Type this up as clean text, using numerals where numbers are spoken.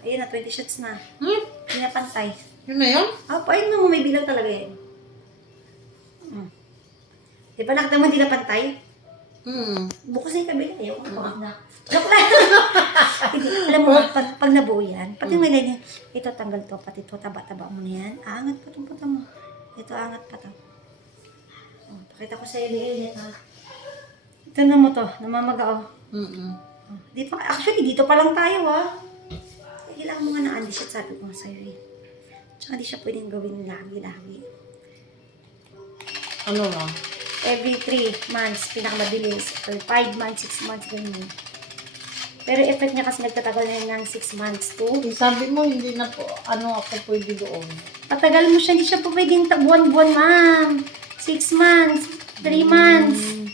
Ayun na, 20 shots na. Hmm? Hindi na pantay. Yun na yun? Ayun mo, may bilang talaga yan. Di ba nakita mo hindi na pantay? Bukas na yung kabila. Ayoko na. Joke lang. Hindi, alam mo, pag nabuo yan, pag yung may ito tanggal to, pati ito, taba-taba mo na yan. Aangat pa itong puta mo. Ito, angat pa to. Pakita ko sa'yo ngayon. Ito na mo to, namamaga Dito, actually, dito pa lang tayo kailangan mo nga na andi siya, sabi ko nga sa'yo Tsaka di siya pwedeng gawin lagi-lagi. Ano lang? Every 3 months, pinakamabilis. Or 5 months, 6 months, ganyan. Pero effect niya kasi nagtatagal na yun ng 6 months to. Sabi mo, hindi na po, ako pwede doon. Patagal mo siya, hindi siya po pwedeng buwan-buwan, ma'am. 6 months, 3 months.